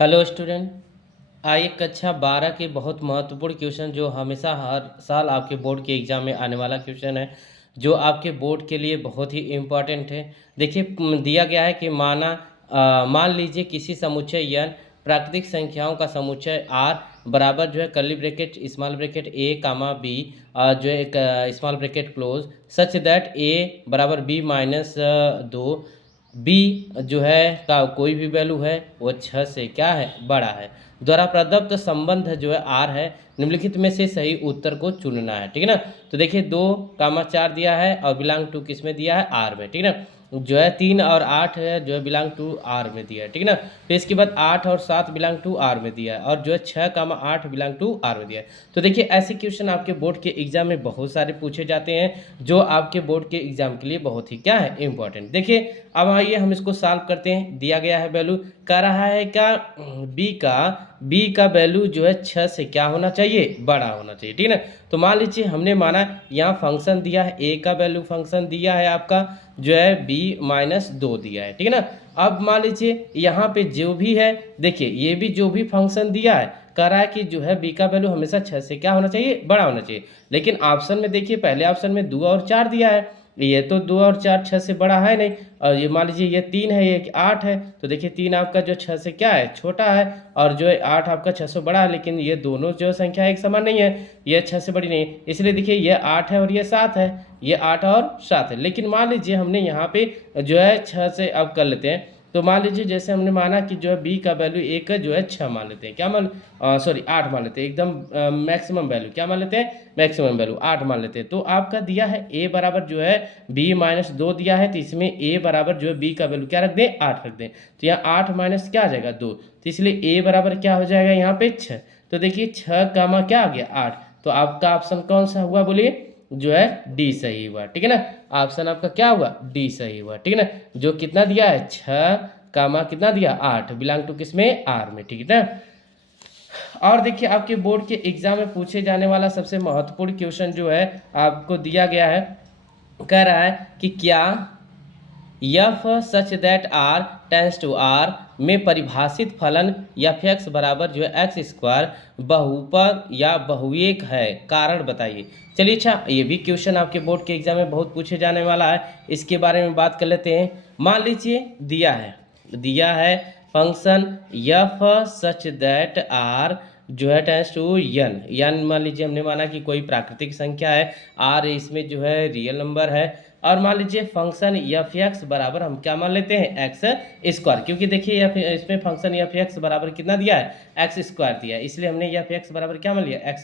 Hello student. आइए कक्षा 12 के बहुत महत्वपूर्ण क्वेश्चन जो हमेशा हर साल आपके बोर्ड के एग्जाम में आने वाला क्वेश्चन है, जो आपके बोर्ड के लिए बहुत ही इम्पोर्टेंट है। देखिए दिया गया है कि मान लीजिए किसी समुच्चय n प्राकृतिक संख्याओं का समुच्चय r बराबर जो है curly bracket small bracket a comma b जो है एक small bracket close such that a बराबर b माइनस 2 बी जो है का कोई भी वैल्यू है वो 6 से क्या है बड़ा है, द्वारा प्रदत्त संबंध जो है आर है, निम्नलिखित में से सही उत्तर को चुनना है। ठीक है ना। तो देखिए 2,4 दिया है और बिलोंग टू किस में दिया है आर में। ठीक है ना। जो है 3 और 8 है जो है बिलोंग टू आर में दिया है। ठीक है ना। फिर इसके बाद 8 और 7 बिलोंग टू आर में दिया है और जो है 6,8 बिलोंग टू आर में दिया है। तो देखिए ऐसे क्वेश्चन आपके बोर्ड के एग्जाम में बहुत सारे पूछे जाते हैं, जो आपके बोर्ड के एग्जाम के लिए बहुत ही क्या है इंपॉर्टेंट। देखिए अब आइए हम इसको सॉल्व करते हैं। दिया गया है वैल्यू कह रहा है क्या बी का वैल्यू जो है 6 से क्या होना चाहिए बड़ा होना चाहिए। ठीक है ना। तो मान लीजिए हमने माना यहाँ फंक्शन दिया है ए का वैल्यू फंक्शन दिया है आपका जो है बी माइनस 2 दिया है। ठीक है ना। अब मान लीजिए यहाँ पे जो भी है, देखिए ये भी जो भी फंक्शन दिया है कह रहा है कि जो है बी का वैल्यू हमेशा 6 से क्या होना चाहिए बड़ा होना चाहिए। लेकिन ऑप्शन में देखिए पहले ऑप्शन में 2 और 4 दिया है, ये तो 2 और 4 6 से बड़ा है नहीं। और ये मान लीजिए ये 3 है ये 8 है, तो देखिए 3 आपका जो 6 से क्या है छोटा है और जो है 8 आपका 6 से बड़ा है, लेकिन ये दोनों जो संख्या एक समान नहीं है, ये 6 से बड़ी नहीं है, इसलिए देखिए ये 8 है और ये 7 है, ये 8 और 7 है। लेकिन मान लीजिए हमने यहाँ पे जो है 6 से अब कर लेते हैं, तो मान लीजिए जैसे हमने माना कि जो है बी का वैल्यू एक जो है 6 मान लेते हैं, क्या मान सॉरी 8 मान लेते हैं, एकदम मैक्सिमम वैल्यू क्या मान लेते हैं मैक्सिमम वैल्यू 8 मान लेते हैं। तो आपका दिया है ए बराबर जो है बी माइनस 2 दिया है, तो इसमें ए बराबर जो है बी का वैल्यू क्या रख दें 8 रख दें, तो यहाँ 8 माइनस क्या आ जाएगा 2, तो इसलिए ए बराबर क्या हो जाएगा यहाँ पे 6। तो देखिए 6 कामा क्या आ गया 8, तो आपका ऑप्शन कौन सा हुआ बोलिए जो है डी सही हुआ। ठीक है ना। ऑप्शन आपका क्या हुआ डी सही हुआ। ठीक है ना। जो कितना दिया है 6 कामा कितना दिया 8 बिलोंग टू किस में आर में। ठीक है ना। और देखिए आपके बोर्ड के एग्जाम में पूछे जाने वाला सबसे महत्वपूर्ण क्वेश्चन जो है आपको दिया गया है, कह रहा है कि क्या F such that R tends to R में परिभाषित फलन एफ एक्स बराबर जो है एक्स स्क्वायर बहुपद या बहुएक है, कारण बताइए। चलिए अच्छा ये भी क्वेश्चन आपके बोर्ड के एग्जाम में बहुत पूछे जाने वाला है, इसके बारे में बात कर लेते हैं। मान लीजिए दिया है function F such that R जो है टेंस टू यन मान लीजिए हमने माना कि कोई प्राकृतिक संख्या है, आर इसमें जो है रियल नंबर है, और मान लीजिए फंक्शन एफ एक्स बराबर हम क्या मान लेते हैं एक्स स्क्वायर, क्योंकि देखिए इसमें फंक्शन एफ एक्स बराबर कितना दिया है एक्स स्क्वायर दिया है, इसलिए हमने एफ एक्स बराबर क्या मान लिया एक्स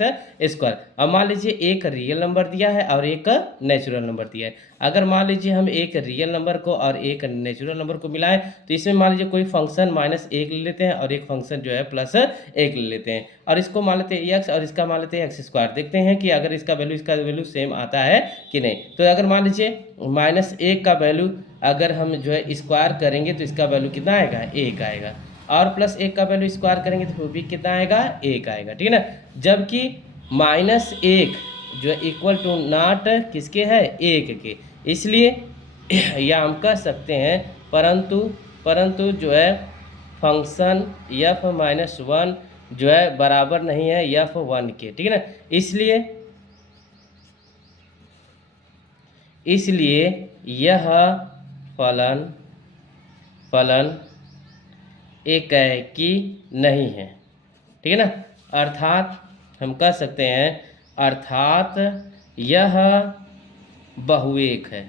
स्क्वायर। अब मान लीजिए एक रियल नंबर दिया है और एक नेचुरल नंबर दिया है। अगर मान लीजिए हम एक रियल नंबर को और एक नेचुरल नंबर को मिलाएं, तो इसमें मान लीजिए कोई फंक्शन -1 ले लेते हैं और एक फंक्शन जो है +1 ले लेते हैं, और इसको मान लेते हैं एक्स और इसका मान लेते हैं एक्स स्क्वायर, देखते हैं कि अगर इसका वैल्यू सेम आता है कि नहीं। तो अगर मान लीजिए -1 का वैल्यू अगर हम जो है स्क्वायर करेंगे तो इसका वैल्यू कितना आएगा 1 आएगा, और +1 का वैल्यू स्क्वायर करेंगे तो भी कितना आएगा 1 आएगा। ठीक है ना। जबकि -1 जो है इक्वल टू नॉट किसके है 1 के, इसलिए या हम कह सकते हैं परंतु जो है फंक्शन f-1 जो है बराबर नहीं है f1 के। ठीक है ना। इसलिए यह फलन एकाएकी नहीं है। ठीक है ना। अर्थात हम कह सकते हैं अर्थात यह बहुएक है।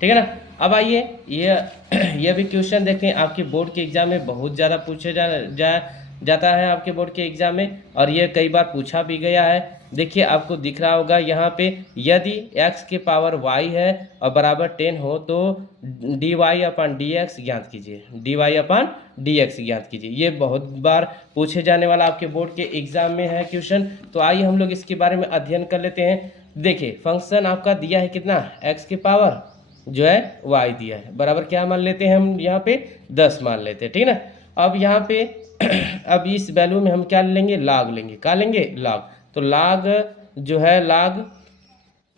ठीक है ना। अब आइए यह भी क्वेश्चन देखते हैं, आपके बोर्ड के एग्जाम में बहुत ज़्यादा पूछे जाता है आपके बोर्ड के एग्जाम में, और ये कई बार पूछा भी गया है। देखिए आपको दिख रहा होगा यहाँ पे, यदि x के पावर y है और बराबर 10 हो तो dy/dx ज्ञात कीजिए, dy/dx ज्ञात कीजिए। ये बहुत बार पूछे जाने वाला आपके बोर्ड के एग्जाम में है क्वेश्चन। तो आइए हम लोग इसके बारे में अध्ययन कर लेते हैं। देखिए फंक्शन आपका दिया है कितना x के पावर जो है y दिया है, बराबर क्या मान लेते हैं हम यहाँ पे 10 मान लेते हैं। ठीक है ना। अब यहाँ पे अब इस वैल्यू में हम क्या लेंगे लॉग लेंगे, क्या लेंगे लॉग। तो लॉग जो है लॉग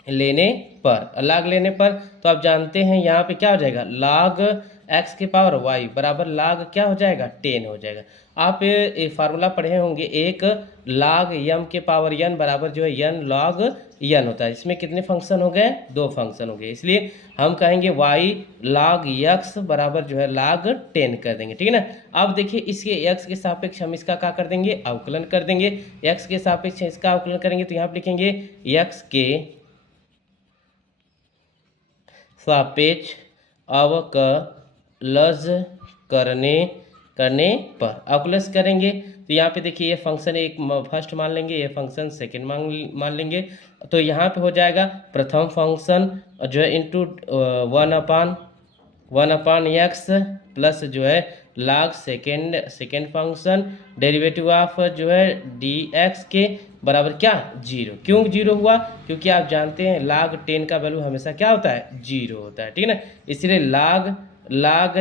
लेने पर तो आप जानते हैं यहाँ पे क्या हो जाएगा लॉग एक्स की पावर वाई बराबर लाग क्या हो जाएगा 10 हो जाएगा। आप ये फार्मूला पढ़े होंगे, एक लाग यम के पावर यन बराबर जो है यन लॉग यन होता है। इसमें कितने फंक्शन हो गए, 2 फंक्शन हो गए, इसलिए हम कहेंगे वाई लॉग यक्स बराबर जो है log 10 कर देंगे, ठीक है ना। अब देखिए इसके x के सापेक्ष हम इसका क्या कर देंगे, अवकलन कर देंगे। x के सापेक्ष इसका अवकलन करेंगे तो यहाँ पे लिखेंगे x के सापेक्ष अवकलज करने पर अवकलज करेंगे तो यहाँ पे देखिए ये फंक्शन एक फर्स्ट मान लेंगे, ये फंक्शन सेकंड मान लेंगे। तो यहाँ पे हो जाएगा प्रथम फंक्शन जो है इंटू 1 अपान एक्स प्लस जो है log second function derivative of जो है डी एक्स के बराबर क्या 0। क्यों 0 हुआ, क्योंकि आप जानते हैं log 10 का वैल्यू हमेशा क्या होता है 0 होता है, ठीक है ना। इसलिए log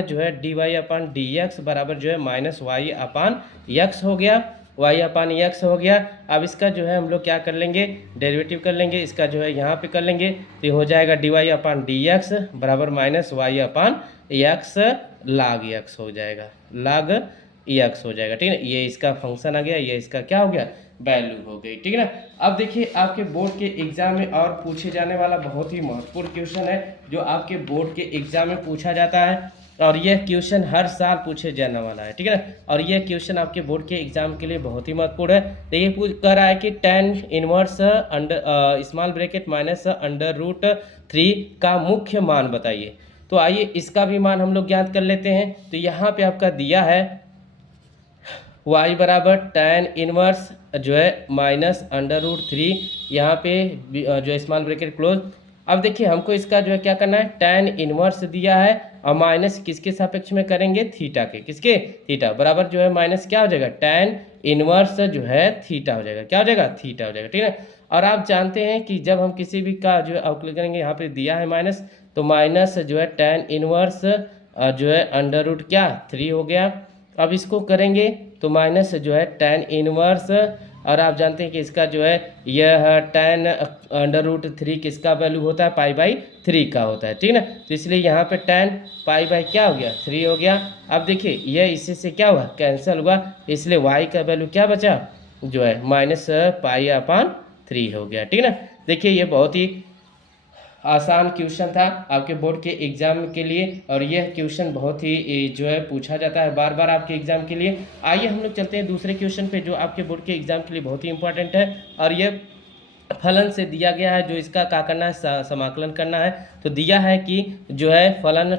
जो है डी वाई अपान डी एक्स बराबर जो है माइनस वाई अपान एक्स हो गया, वाई अपान एक्स हो गया। अब इसका जो है हम लोग क्या कर लेंगे, डेरिवेटिव कर लेंगे, इसका जो है यहाँ पे कर लेंगे तो ये हो जाएगा डी वाई अपान डी एक्स बराबर माइनस वाई अपान एक्स log एक्स हो जाएगा, log एक्स हो जाएगा, ठीक है ना। ये इसका फंक्शन आ गया, ये इसका क्या हो गया वैल्यू हो गई, ठीक है ना। अब देखिए आपके बोर्ड के एग्जाम में और पूछे जाने वाला बहुत ही महत्वपूर्ण क्वेश्चन है जो आपके बोर्ड के एग्जाम में पूछा जाता है, और यह क्वेश्चन हर साल पूछे जाने वाला है, ठीक है ना। और यह क्वेश्चन आपके बोर्ड के एग्जाम के लिए बहुत ही महत्वपूर्ण है। तो ये पूछ कर रहा है कि tan inverse under small bracket minus under root 3 का मुख्य मान बताइए। तो आइए इसका भी मान हम लोग ज्ञात कर लेते हैं। तो यहाँ पे आपका दिया है y बराबर tan इनवर्स जो है माइनस अंडर रूट 3, यहाँ पे जो है स्मॉल ब्रैकेट क्लोज। अब देखिए हमको इसका जो है क्या करना है, tan इनवर्स दिया है और माइनस किसके सापेक्ष में करेंगे, थीटा के, किसके थीटा बराबर जो है माइनस क्या हो जाएगा tan इनवर्स जो है थीटा हो जाएगा, क्या हो जाएगा थीटा हो जाएगा, ठीक है। और आप जानते हैं कि जब हम किसी भी का जो है अवकलन करेंगे, यहाँ पे दिया है माइनस, तो माइनस जो है tan इनवर्स जो है अंडर रूट क्या 3 हो गया। अब इसको करेंगे तो माइनस जो है tan इनवर्स, और आप जानते हैं कि इसका जो है यह tan अंडर रूट 3 किसका वैल्यू होता है, π/3 का होता है, ठीक है ना। तो इसलिए यहाँ पे tan π/ क्या हो गया 3 हो गया। अब देखिए यह इसी से क्या हुआ कैंसिल हुआ, इसलिए y का वैल्यू क्या बचा जो है माइनस π/3 हो गया, ठीक है ना। देखिए ये बहुत ही आसान क्वेश्चन था आपके बोर्ड के एग्जाम के लिए, और यह क्वेश्चन बहुत ही जो है पूछा जाता है बार बार आपके एग्जाम के लिए। आइए हम लोग चलते हैं दूसरे क्वेश्चन पे जो आपके बोर्ड के एग्जाम के लिए बहुत ही इंपॉर्टेंट है, और यह फलन से दिया गया है, जो इसका क्या करना है समाकलन करना है। तो दिया है कि जो है फलन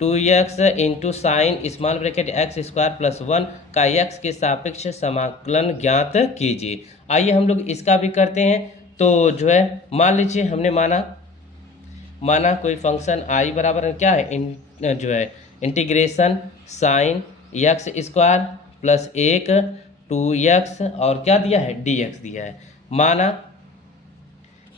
2x into sine small bracket x square plus 1 का x के सापेक्ष समाकलन ज्ञात कीजिए। आइए हम लोग इसका भी करते हैं। तो जो है मान लीजिए हमने माना कोई फंक्शन i बराबर क्या है जो है integration sine x square plus 1 2x और क्या दिया है dx दिया है।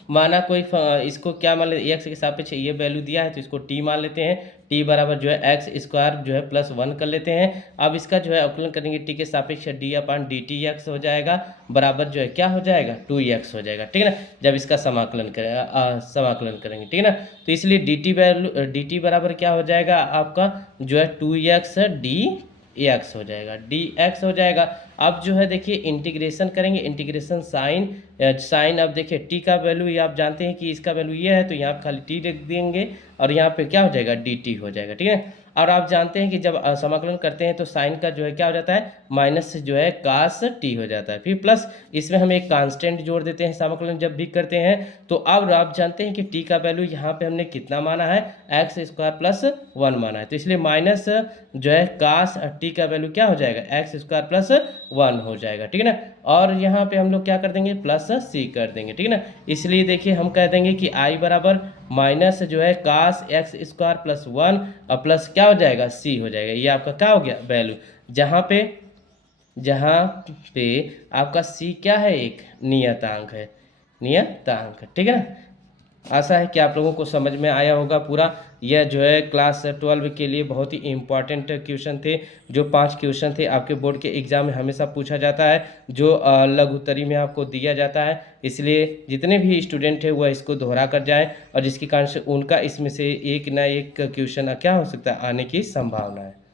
माना कोई इसको क्या मान लेते एक्स के सापेक्ष ये वैल्यू दिया है तो इसको t मान लेते हैं, t बराबर जो है एक्स स्क्वायर जो है प्लस 1 कर लेते हैं। अब इसका जो है अवकलन करेंगे t के सापेक्ष d अपान dt x हो जाएगा बराबर जो है क्या हो जाएगा 2x हो जाएगा, ठीक है ना, जब इसका समाकलन करेंगे, ठीक है ना। तो इसलिए dt बराबर क्या हो जाएगा आपका जो है 2x dx हो जाएगा, dx हो जाएगा। अब जो है देखिए इंटीग्रेशन करेंगे, इंटीग्रेशन साइन अब देखिए t का वैल्यू ये आप जानते हैं कि इसका वैल्यू ये है, तो यहाँ खाली t लिख देंगे और यहाँ पे क्या हो जाएगा dt हो जाएगा, ठीक है। और आप जानते हैं कि जब समाकलन करते हैं तो साइन का जो है क्या हो जाता है माइनस जो है कास t हो जाता है, फिर प्लस इसमें हम एक कांस्टेंट जोड़ देते हैं समाकलन जब भी करते हैं। तो अब आप जानते हैं कि t का वैल्यू यहाँ पे हमने कितना माना है एक्स स्क्वायर प्लस 1 माना है, तो इसलिए माइनस जो है कास t का वैल्यू क्या हो जाएगा एक्स स्क्वायर प्लस 1 हो जाएगा, ठीक है ना। और यहाँ पे हम लोग क्या कर देंगे प्लस c कर देंगे, ठीक है ना। इसलिए देखिए हम कह देंगे कि i बराबर माइनस जो है कास एक्स स्क्वायर प्लस 1 और प्लस क्या हो जाएगा c हो जाएगा। ये आपका क्या हो गया वैल्यू, जहाँ पे आपका c क्या है एक नियतांक है, ठीक है ना। आशा है कि आप लोगों को समझ में आया होगा पूरा। यह जो है क्लास 12 के लिए बहुत ही इम्पोर्टेंट क्वेश्चन थे, जो 5 क्वेश्चन थे आपके बोर्ड के एग्ज़ाम में हमेशा पूछा जाता है, जो लघु उत्तरी में आपको दिया जाता है। इसलिए जितने भी स्टूडेंट हैं वह इसको दोहरा कर जाएँ, और जिसके कारण से उनका इसमें से एक ना एक क्वेश्चन क्या हो सकता है, आने की संभावना है।